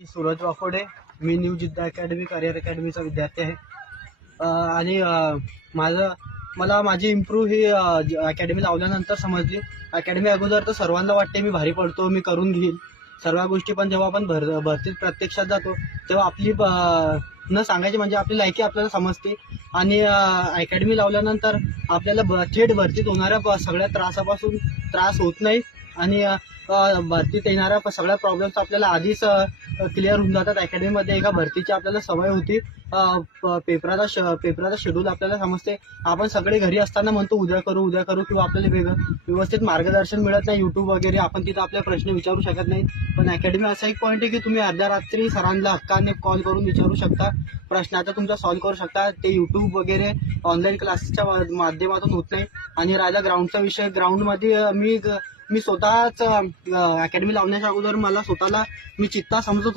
सूरज वाकोडे, मी new जिद्द academy career अकॅडमीचा विद्यार्थी आहे. आणि मला माझी इम्प्रूव्ह ही अकॅडमी लावल्यानंतर समजली. अकॅडमी अगोदर तर सर्वांना वाटते मी भारी पडतो, मी करून घेईल सर्व गोष्टी, पण जेव्हा आपण भरतीत प्रत्यक्षात जातो तेव्हा आपली न सांगायची म्हणजे आपली लायकी आपल्याला समजते. आणि अकॅडमी लावल्यानंतर आपल्याला थेट भरतीत होणाऱ्या सगळ्या त्रासापासून त्रास होत नाही. आणि भरतीत येणाऱ्या सगळ्या प्रॉब्लेम्स आपल्याला आधीच क्लिअर होऊन जातात. अकॅडमीमध्ये एका भरतीची आपल्याला सवय होती. पेपराचा शेड्यूल आपल्याला समजते. आपण सगळे घरी असताना म्हणतो उद्या करू किंवा आपल्याला व्यवस्थित मार्गदर्शन मिळत नाही. यूट्यूब वगैरे आपण तिथं आपले प्रश्न विचारू शकत नाही. पण अकॅडमी असा एक पॉईंट आहे की तुम्ही अर्ध्या रात्री सरांना हक्काने कॉल करून विचारू शकता, प्रश्नाचा तुमचा सॉल्व्ह करू शकता. ते यूट्यूब वगैरे ऑनलाईन क्लासेसच्या माध्यमातून होत नाही. आणि राहिला ग्राउंडचा विषय, ग्राउंडमध्ये मी स्वतःच अकॅडमी लावण्याच्या अगोदर मला स्वतःला मी चित्ता समजत